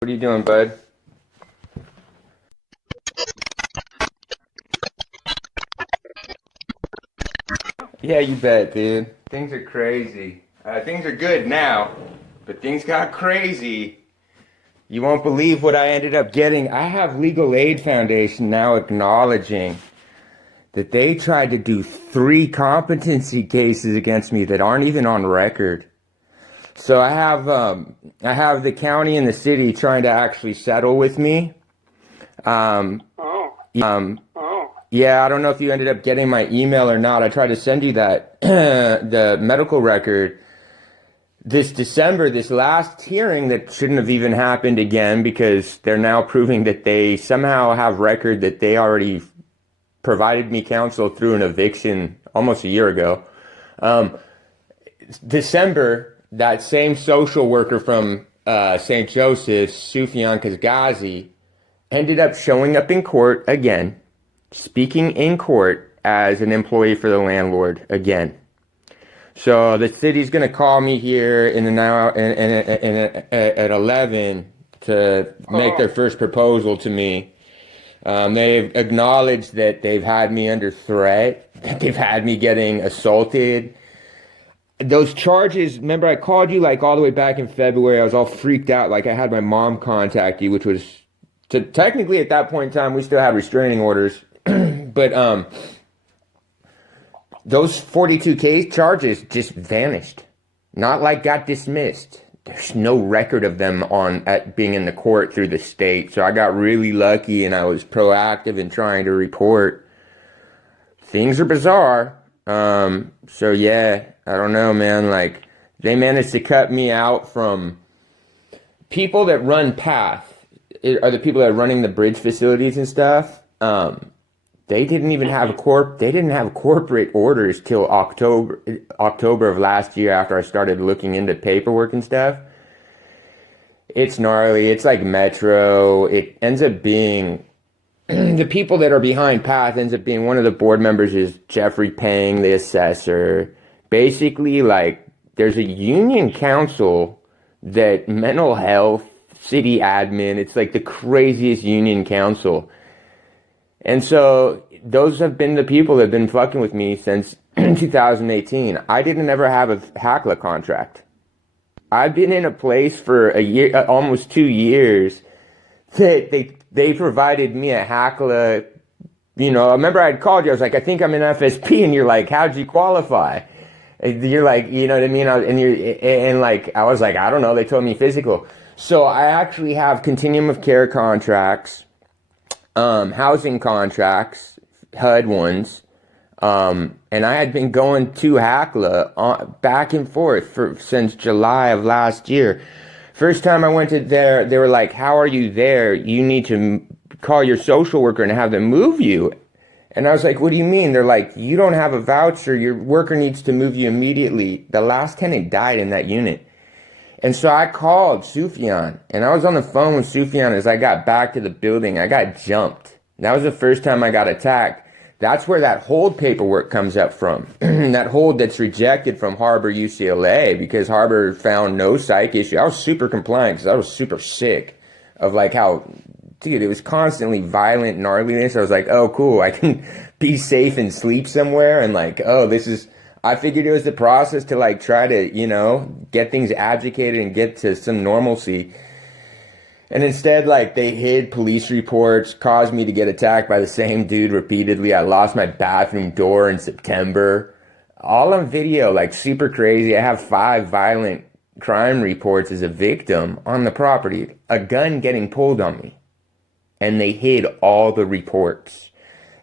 What are you doing, bud? Yeah, you bet, dude. Things are crazy. Things are good now, but things got crazy. You won't believe what I ended up getting. I have Legal Aid Foundation now acknowledging that they tried to do 3 competency cases against me that aren't even on record. So I have the county and the city trying to actually settle with me. Um, Oh, oh. Yeah, I don't know if you ended up getting my email or not. I tried to send you that the medical record this December, this last hearing that shouldn't have even happened again because they're now proving that they somehow have record that they already provided me counsel through an eviction almost a year ago. Um, December, that same social worker from St. Joseph's, Sufyan Kazgazi, ended up showing up in court again, speaking in court as an employee for the landlord again. So the city's gonna call me here in an hour at 11 to make their Oh, first proposal to me. They've acknowledged that they've had me under threat, that they've had me getting assaulted. Those charges, remember I called you like all the way back in February. I was all freaked out, like I had my mom contact you, which was technically at that point in time we still had restraining orders. But those 42 case charges just vanished. Not like got dismissed. There's no record of them on at being in the court through the state. So I got really lucky and I was proactive in trying to report. Things are bizarre. So yeah, I don't know, man. Like they managed to cut me out from people that run Path. Are the people that are running the bridge facilities and stuff. They didn't even have they didn't have corporate orders till October of last year after I started looking into paperwork and stuff. It's gnarly. It's like Metro. It ends up being the people that are behind Path ends up being one of the board members is Jeffrey Pang, the assessor. Basically, like there's a union council that mental health, city admin, it's like the craziest union council. And so those have been the people that have been fucking with me since 2018. I didn't ever have a HIPPA contract. I've been in a place for a year, almost 2 years, that they provided me a HIPPA. You know, I remember I'd called you. I was like, I think I'm an FSP, and you're like, how'd you qualify? You're like, you know what I mean? And like, I was like, I don't know. They told me physical. So I actually have continuum of care contracts, housing contracts, HUD ones, and I had been going to HACLA back and forth since July of last year. First time I went to there, they were like, how are you there? You need to call your social worker and have them move you. And I was like, what do you mean? They're like, you don't have a voucher. Your worker needs to move you immediately. The last tenant died in that unit. And so I called Sufyan, and I was on the phone with Sufyan as I got back to the building. I got jumped. That was the first time I got attacked. That's where that hold paperwork comes up from. That hold that's rejected from Harbor UCLA because Harbor found no psych issue. I was super compliant because I was super sick of like how, dude, it was constantly violent gnarliness. I was like, oh, cool. I can be safe and sleep somewhere. And like, oh, I figured it was the process to like try to, you know, get things adjudicated and get to some normalcy. And instead, like, they hid police reports, caused me to get attacked by the same dude repeatedly. I lost my bathroom door in September. All on video, like, super crazy. I have 5 violent crime reports as a victim on the property. A gun getting pulled on me. And they hid all the reports.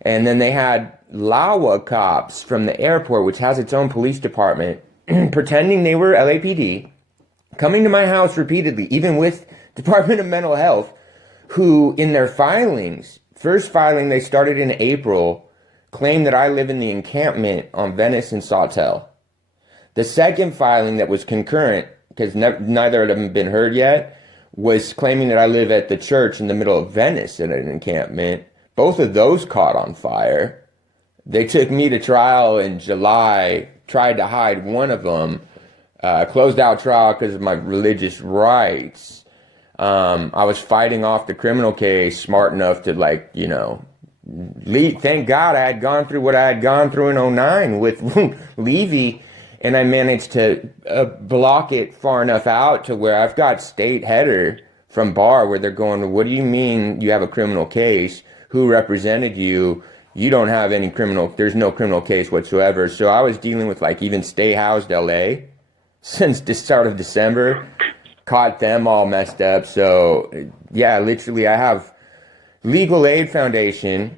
And then they had LAWA cops from the airport, which has its own police department, pretending they were LAPD, coming to my house repeatedly, even with Department of Mental Health, who in their filings, first filing they started in April, claimed that I live in the encampment on Venice and Sawtell. The second filing that was concurrent, because neither of them had been heard yet, was claiming that I live at the church in the middle of Venice in an encampment. Both of those caught on fire. They took me to trial in July, tried to hide one of them, closed out trial because of my religious rights. I was fighting off the criminal case smart enough to like, thank God I had gone through what I had gone through in '09 with Levy, and I managed to block it far enough out to where I've got state header from bar where they're going, what do you mean you have a criminal case? Who represented you? You don't have any there's no criminal case whatsoever. So I was dealing with like even stay housed LA since the start of December, caught them all messed up. So yeah, literally I have Legal Aid Foundation.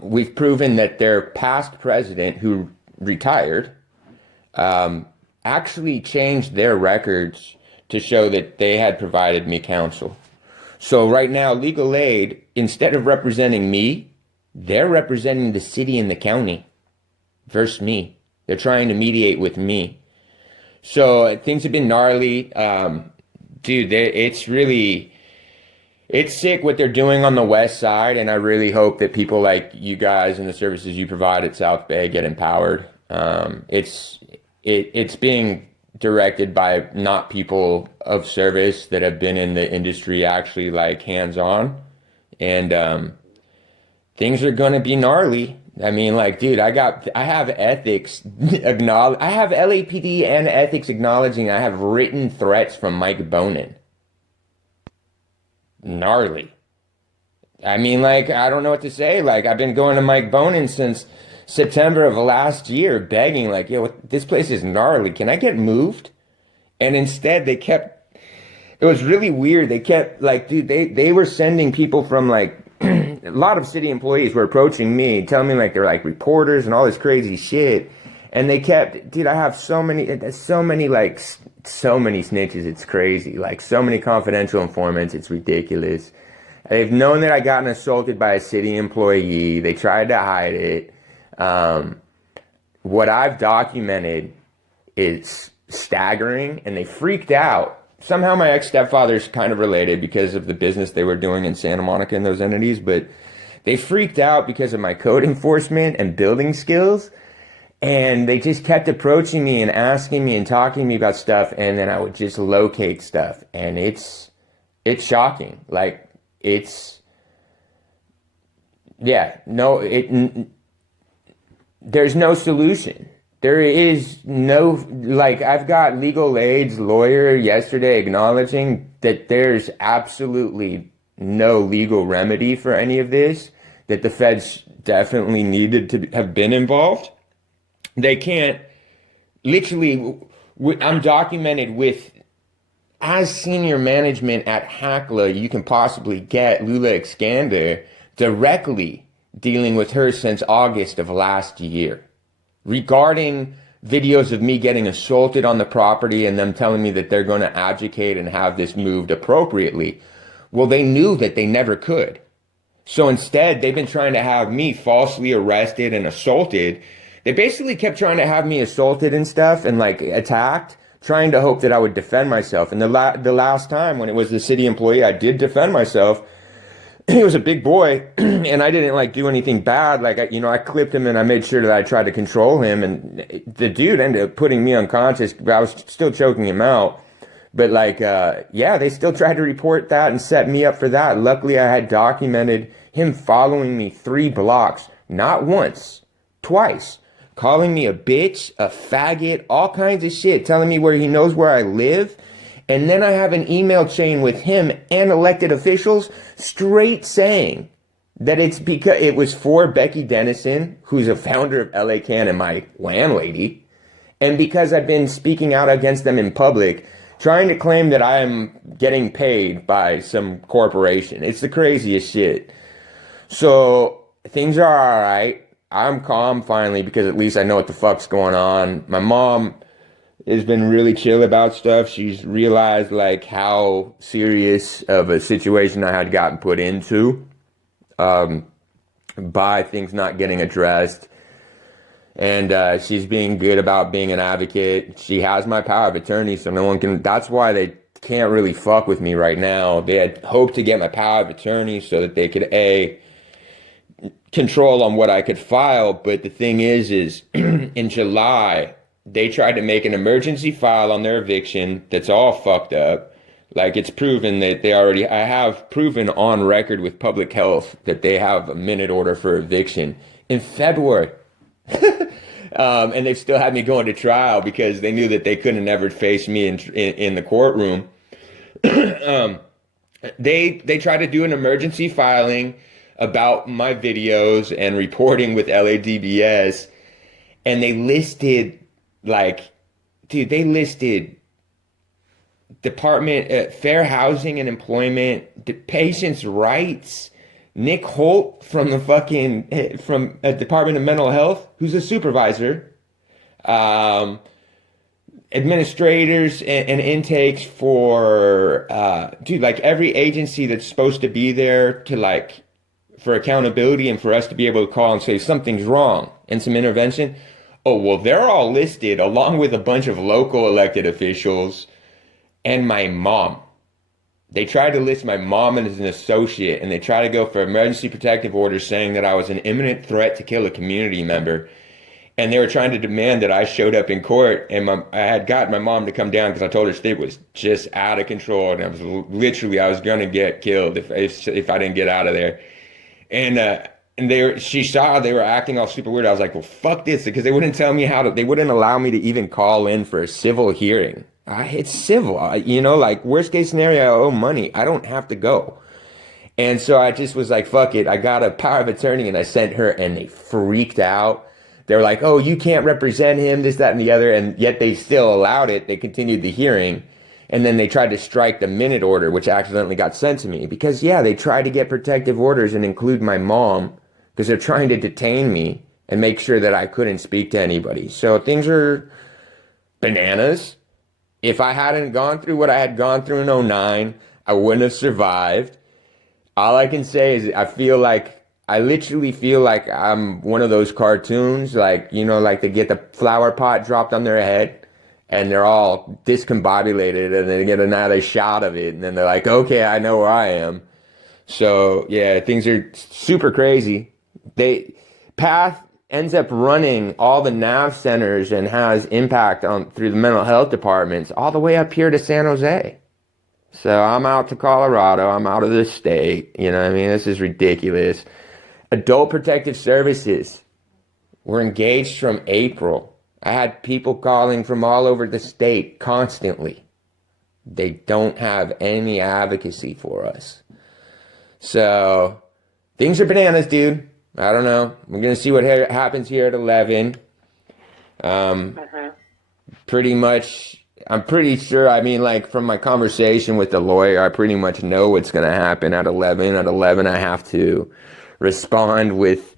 We've proven that their past president who retired actually changed their records to show that they had provided me counsel. So right now, Legal Aid, instead of representing me, they're representing the city and the county versus me. They're trying to mediate with me. So things have been gnarly. Dude, it's sick what they're doing on the west side, and I really hope that people like you guys and the services you provide at South Bay get empowered. It's being directed by not people of service that have been in the industry actually like hands-on, and things are gonna be gnarly. I mean, like, dude, I have ethics I have LAPD and ethics acknowledging I have written threats from Mike Bonin. Gnarly. I mean, like, I don't know what to say. Like, I've been going to Mike Bonin since September of last year, begging, like, yo, this place is gnarly. Can I get moved? And instead, it was really weird. They kept, like, dude, they were sending people from, like, a lot of city employees were approaching me, telling me, like, they're, like, reporters and all this crazy shit. And they kept, dude, I have so many, like, so many snitches, it's crazy. Like, so many confidential informants, it's ridiculous. They've known that I gotten assaulted by a city employee. They tried to hide it. What I've documented is staggering, and they freaked out. Somehow my ex-stepfather's kind of related because of the business they were doing in Santa Monica and those entities, but they freaked out because of my code enforcement and building skills. And they just kept approaching me and asking me and talking to me about stuff, and then I would just locate stuff, and it's shocking. Like, there's no solution. There is no, like, I've got Legal Aid's lawyer yesterday acknowledging that there's absolutely no legal remedy for any of this, that the feds definitely needed to have been involved. They can't, literally, I'm documented with, as senior management at HIPPA you can possibly get Lula Excander directly dealing with her since August of last year. Regarding videos of me getting assaulted on the property and them telling me that they're going to advocate and have this moved appropriately. Well, they knew that they never could. So instead, they've been trying to have me falsely arrested and assaulted. They basically kept trying to have me assaulted and stuff and like attacked, trying to hope that I would defend myself. And the last time when it was the city employee, I did defend myself. He was a big boy and I didn't like do anything bad. Like, I clipped him and I made sure that I tried to control him, and the dude ended up putting me unconscious, but I was still choking him out. But like, they still tried to report that and set me up for that. Luckily, I had documented him following me 3 blocks, not once, twice, calling me a bitch, a faggot, all kinds of shit, telling me where he knows where I live. And then I have an email chain with him and elected officials straight saying that it's because it was for Becky Dennison, who's a founder of LA Can and my landlady. And because I've been speaking out against them in public, trying to claim that I am getting paid by some corporation. It's the craziest shit. So things are all right. I'm calm finally because at least I know what the fuck's going on. My mom has been really chill about stuff. She's realized like how serious of a situation I had gotten put into by things not getting addressed. And she's being good about being an advocate. She has my power of attorney, so no one can, that's why they can't really fuck with me right now. They had hoped to get my power of attorney so that they could control on what I could file. But the thing is in July, they tried to make an emergency file on their eviction that's all fucked up. Like it's proven that I have proven on record with public health that they have a minute order for eviction in February. And they've still had me going to trial because they knew that they couldn't ever face me in the courtroom. They tried to do an emergency filing about my videos and reporting with LADBS, and they listed they listed Department Fair Housing and Employment, Patients' Rights, Nick Holt from the from Department of Mental Health, who's a supervisor, administrators and intakes for like every agency that's supposed to be there to for accountability and for us to be able to call and say something's wrong and some intervention. Oh, well, they're all listed along with a bunch of local elected officials and my mom. They tried to list my mom as an associate, and they tried to go for emergency protective orders saying that I was an imminent threat to kill a community member. And they were trying to demand that I showed up in court, and I had gotten my mom to come down because I told her state was just out of control, and I was going to get killed if I didn't get out of there. And she saw they were acting all super weird. I was like, well, fuck this, because they wouldn't tell me they wouldn't allow me to even call in for a civil hearing. It's civil, like worst case scenario, I owe money. I don't have to go. And so I just was like, fuck it. I got a power of attorney and I sent her, and they freaked out. They were like, oh, you can't represent him, this, that, and the other. And yet they still allowed it. They continued the hearing. And then they tried to strike the minute order, which accidentally got sent to me because, they tried to get protective orders and include my mom because they're trying to detain me and make sure that I couldn't speak to anybody. So things are bananas. If I hadn't gone through what I had gone through in 2009, I wouldn't have survived. All I can say is I literally feel like I'm one of those cartoons, like they get the flower pot dropped on their head and they're all discombobulated and they get another shot of it. And then they're like, okay, I know where I am. So yeah, things are super crazy. Path ends up running all the NAV centers and has impact through the mental health departments all the way up here to San Jose. So I'm out to Colorado. I'm out of the state. You know what I mean? This is ridiculous. Adult Protective Services were engaged from April. I had people calling from all over the state constantly. They don't have any advocacy for us. So things are bananas, dude. I don't know. We're going to see what happens here at 11. Pretty much, I'm pretty sure, from my conversation with the lawyer, I pretty much know what's going to happen at 11. At 11, I have to respond with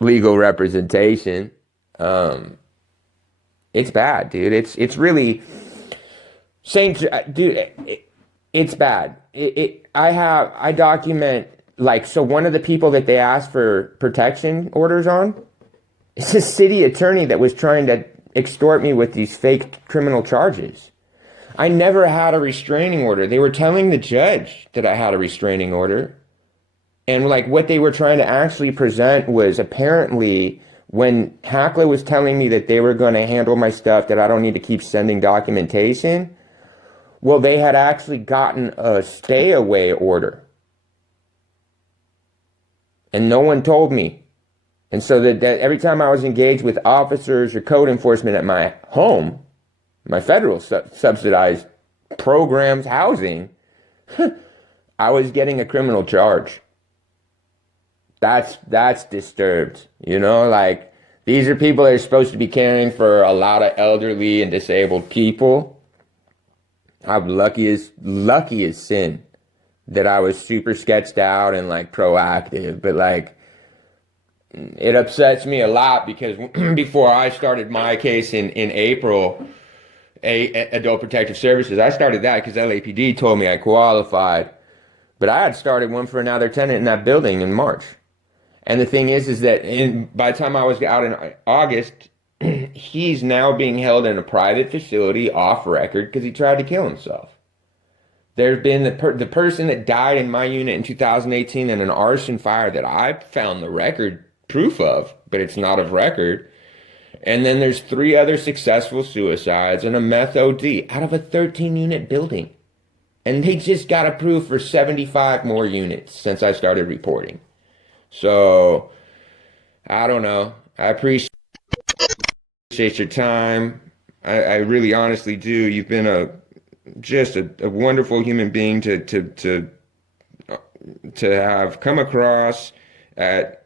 legal representation. It's bad, dude. It's really, it's bad. I document, so one of the people that they asked for protection orders on, it's a city attorney that was trying to extort me with these fake criminal charges. I never had a restraining order. They were telling the judge that I had a restraining order. And what they were trying to actually present was apparently when HIPPA was telling me that they were going to handle my stuff, that I don't need to keep sending documentation. Well, they had actually gotten a stay away order. And no one told me. And so that every time I was engaged with officers or code enforcement at my home, my federal subsidized programs housing, I was getting a criminal charge. That's disturbed. These are people that are supposed to be caring for a lot of elderly and disabled people. I'm lucky as sin that I was super sketched out and proactive, but it upsets me a lot because before I started my case in April, Adult Protective Services, I started that because LAPD told me I qualified, but I had started one for another tenant in that building in March. And the thing is that by the time I was out in August, he's now being held in a private facility off record because he tried to kill himself. There's been the person that died in my unit in 2018 in an arson fire that I found the record proof of, but it's not of record. And then there's 3 other successful suicides and a meth OD out of a 13-unit building. And they just got approved for 75 more units since I started reporting. So, I don't know. I appreciate your time. I really honestly do. You've been just a wonderful human being to have come across at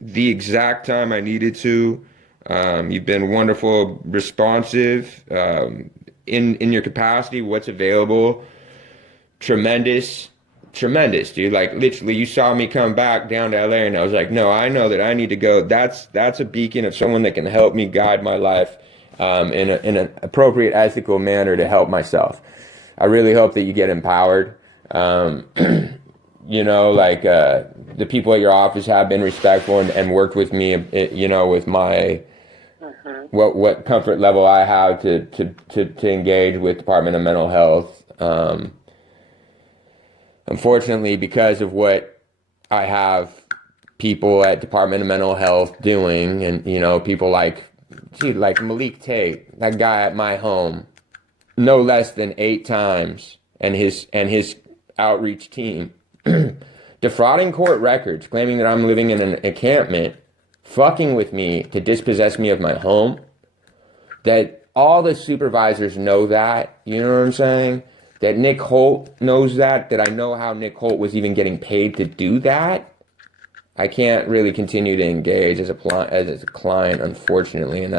the exact time I needed to. You've been wonderful, responsive, in your capacity, what's available. Tremendous, dude. Like literally, you saw me come back down to LA, and I was like, no, I know that I need to go. That's a beacon of someone that can help me guide my life in an appropriate, ethical manner to help myself. I really hope that you get empowered. The people at your office have been respectful and worked with me, with my what comfort level I have to engage with Department of Mental Health. Unfortunately, because of what I have people at Department of Mental Health doing, and people like Malik Tate, that guy at my home, no less than 8 times, and his outreach team, defrauding court records, claiming that I'm living in an encampment, fucking with me to dispossess me of my home, that all the supervisors know that, you know what I'm saying? That Nick Holt knows that I know how Nick Holt was even getting paid to do that. I can't really continue to engage as a client, unfortunately, and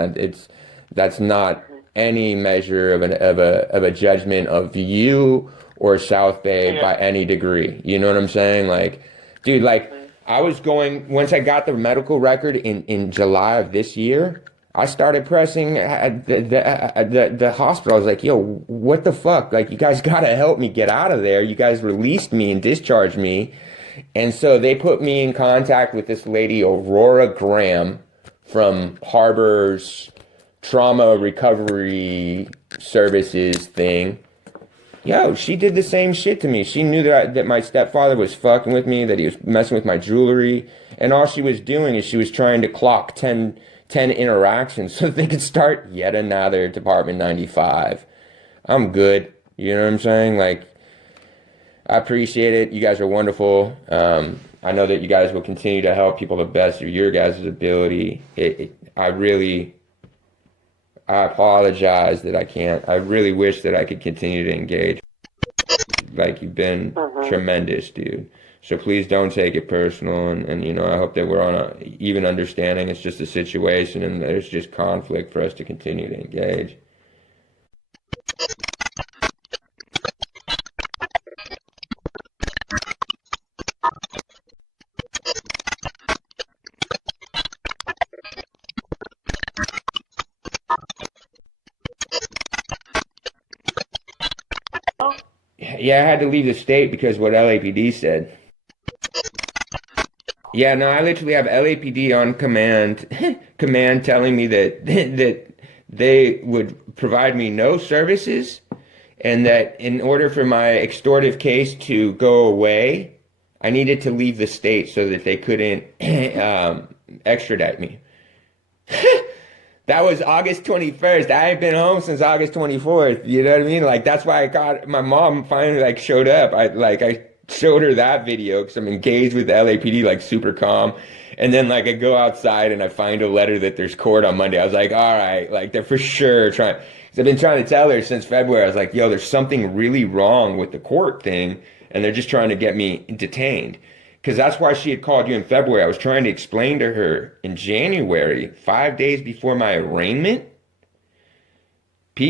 that's not any measure of a judgment of you or South Bay by any degree. You know what I'm saying? Like, dude, like I was going, once I got the medical record in July of this year, I started pressing the hospital. I was like, yo, what the fuck? Like, you guys gotta help me get out of there. You guys released me and discharged me. And so they put me in contact with this lady, Aurora Graham, from Harbor's trauma recovery services thing. Yo, she did the same shit to me. She knew that my stepfather was fucking with me, that he was messing with my jewelry. And all she was doing is she was trying to clock 10 interactions so they could start yet another Department 95. I'm good. You know what I'm saying? Like, I appreciate it. You guys are wonderful. I know that you guys will continue to help people the best of your guys' ability. I apologize that I can't. I really wish that I could continue to engage. Like, you've been tremendous, dude. So please don't take it personal, and I hope that we're on a even understanding. It's just a situation, and there's just conflict for us to continue to engage. Yeah, I had to leave the state because what LAPD said. Yeah, no, I literally have LAPD on command telling me that they would provide me no services, and that in order for my extortive case to go away, I needed to leave the state so that they couldn't extradite me. That was August 21st. I ain't been home since August 24th. You know what I mean? Like, that's why my mom finally showed up. I showed her that video because I'm engaged with the LAPD, super calm. And then I go outside and I find a letter that there's court on Monday. I was like, all right, they're for sure trying. Cause I've been trying to tell her since February. I was like, yo, there's something really wrong with the court thing. And they're just trying to get me detained. Because that's why she had called you in February. I was trying to explain to her in January, 5 days before my arraignment.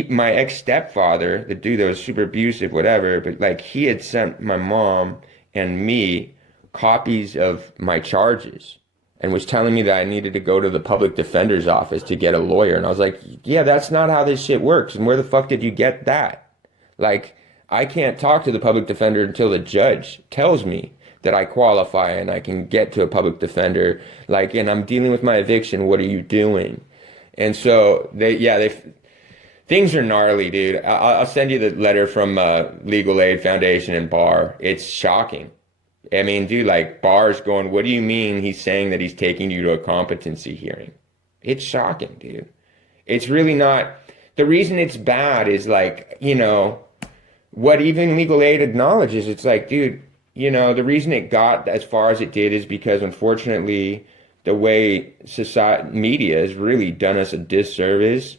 My ex-stepfather, the dude that was super abusive, whatever, but he had sent my mom and me copies of my charges and was telling me that I needed to go to the public defender's office to get a lawyer. And I was like, yeah, that's not how this shit works. And where the fuck did you get that? I can't talk to the public defender until the judge tells me that I qualify and I can get to a public defender. And I'm dealing with my eviction. What are you doing? And so things are gnarly, dude. I'll send you the letter from Legal Aid Foundation and Barr. It's shocking. I mean, dude, Barr's going, what do you mean he's saying that he's taking you to a competency hearing? It's shocking, dude. It's really not. The reason it's bad is what even legal aid acknowledges, it's like, dude, the reason it got as far as it did is because unfortunately the way society media has really done us a disservice,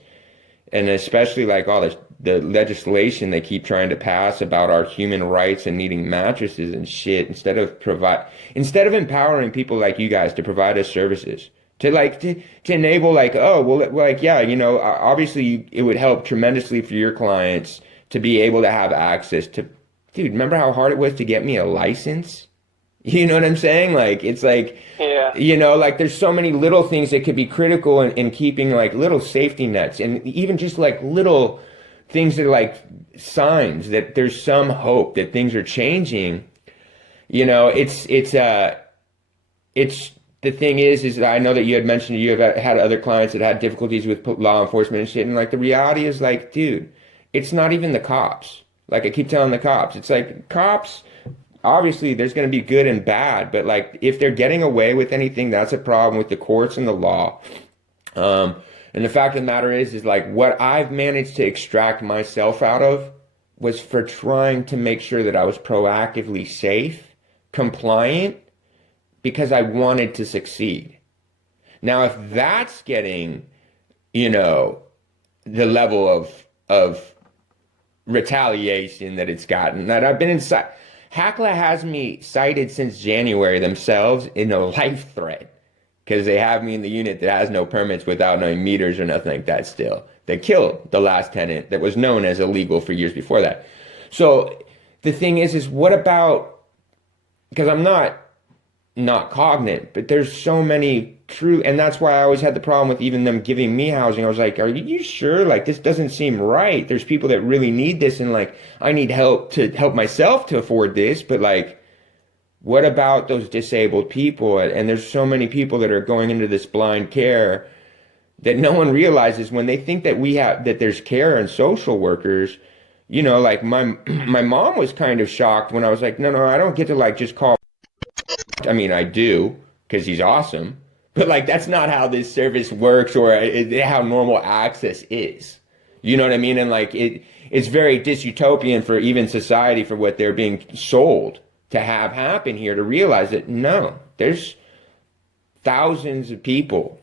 and especially like all the legislation they keep trying to pass about our human rights and needing mattresses and shit, instead of empowering people like you guys to provide us services, to enable, like, oh well, like, yeah, obviously it would help tremendously for your clients to be able to have access to, dude, remember how hard it was to get me a license? You know what I'm saying? Like, it's like, Yeah. like there's so many little things that could be critical in keeping like little safety nets, and even just like little things that are like signs that there's some hope that things are changing. It's the thing is that I know that you had mentioned you have had other clients that had difficulties with law enforcement and shit, and like the reality is, like, dude, it's not even the cops. Like, I keep telling the cops, it's like cops, obviously there's going to be good and bad, but like if they're getting away with anything, that's a problem with the courts and the law. Um, and the fact of the matter is like what I've managed to extract myself out of was for trying to make sure that I was proactively safe, compliant, because I wanted to succeed. Now, if that's getting, you know, the level of retaliation that it's gotten, that I've been inside, HIPPA has me cited since January themselves in a life threat because they have me in the unit that has no permits, without no meters or nothing like that still. They killed the last tenant that was known as illegal for years before that. So the thing is what about, because I'm not cognate, but there's so many true, and that's why I always had the problem with even them giving me housing. I was like, are you sure? Like, this doesn't seem right. There's people that really need this, and like, I need help to help myself to afford this, but like, what about those disabled people? And there's so many people that are going into this blind care that no one realizes when they think that there's care and social workers. Like my mom was kind of shocked when I was like, no, I don't get to like just call. I mean, I do because he's awesome, but like that's not how this service works, or how normal access is. You know what I mean? And like it's very dystopian for even society, for what they're being sold to have happen here, to realize that no, there's thousands of people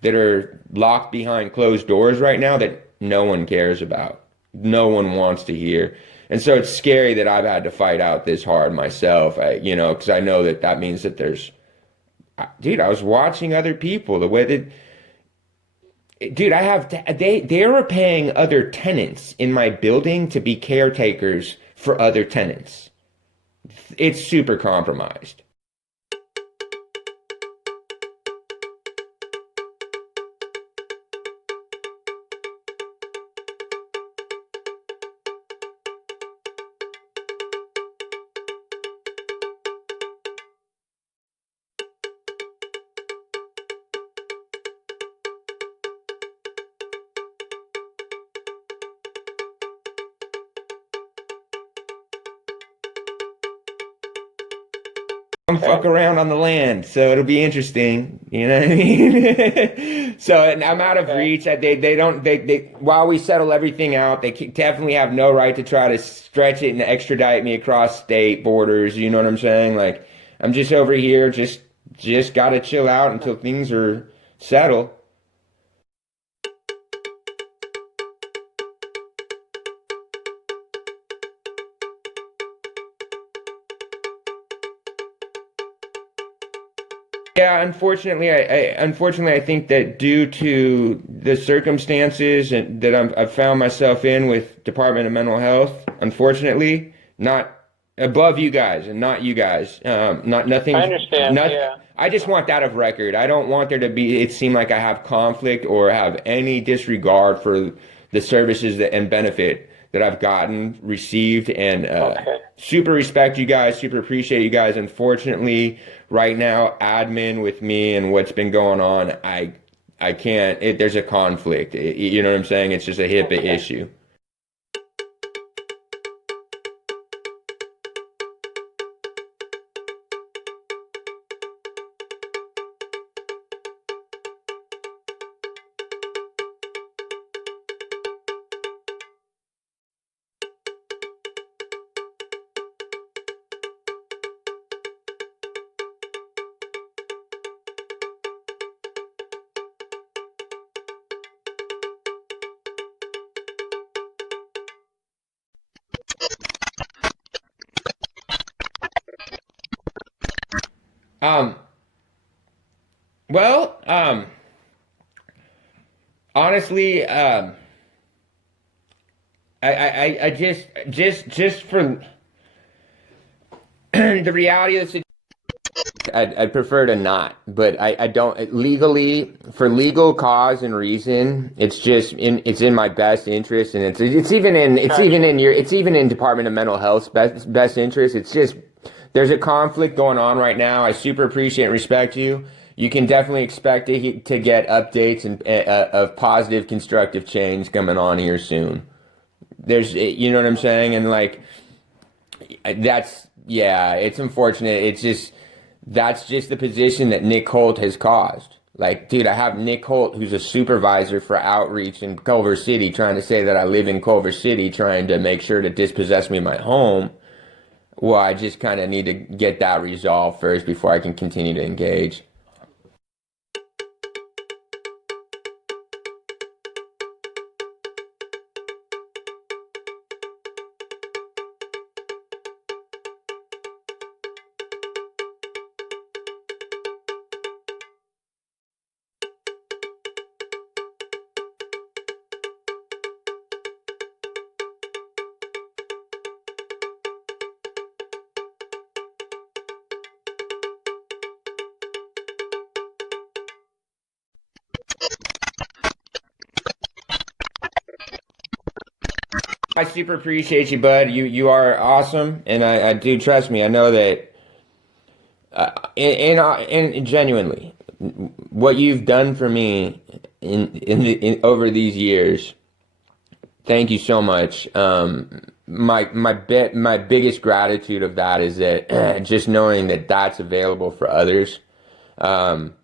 that are locked behind closed doors right now that no one cares about. No one wants to hear. And so it's scary that I've had to fight out this hard myself, because I know that means that dude, I was watching other people, the way that, dude, they were paying other tenants in my building to be caretakers for other tenants. It's super compromised. Come fuck Okay. around on the land, so it'll be interesting. You know what I mean? So, and I'm out of Okay. reach. They don't, while we settle everything out, they definitely have no right to try to stretch it and extradite me across state borders. You know what I'm saying? Like, I'm just over here, just gotta chill out until things are settled. Yeah, unfortunately, I think that due to the circumstances that I've found myself in with Department of Mental Health, unfortunately, not above you guys and not you guys, not I nothing, understand. not. Yeah. I just want that of record. I don't want there to be it seem like I have conflict or have any disregard for the services and benefit that I've gotten, received, and Okay. super respect you guys, super appreciate you guys. Unfortunately, right now, admin with me and what's been going on, I can't. There's a conflict. You know what I'm saying? It's just a HIPAA Okay. issue. Um, well, honestly, I just for the reality of the situation, I'd prefer to not, but I don't legally for legal cause and reason. It's in my best interest, and Gotcha. it's even in Department of Mental Health's best interest. It's just there's a conflict going on right now. I super appreciate and respect you. You can definitely expect to get updates and of positive, constructive change coming on here soon. You know what I'm saying, and like that's yeah, it's unfortunate. It's just that's just the position that Nick Holt has caused. Like, dude, I have Nick Holt, who's a supervisor for outreach in Culver City, trying to say that I live in Culver City, trying to make sure to dispossess me of my home. Well, I just kind of need to get that resolved first before I can continue to engage. I super appreciate you, bud. You are awesome, and I do trust me. I know that, and genuinely, what you've done for me in over these years. Thank you so much. My biggest gratitude of that is that just knowing that that's available for others. Um,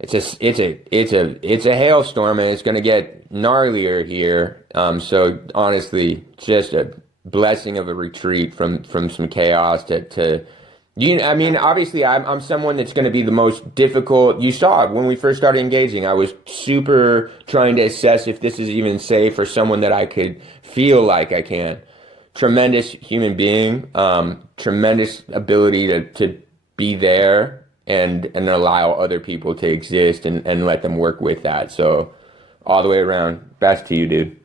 it's a hailstorm and it's going to get gnarlier here. So honestly, just a blessing of a retreat from some chaos to you. I mean, obviously, I'm someone that's going to be the most difficult. You saw it when we first started engaging. I was super trying to assess if this is even safe for someone that I could feel like I can. Tremendous human being, tremendous ability to be there and allow other people to exist and let them work with that. So all the way around, best to you, dude.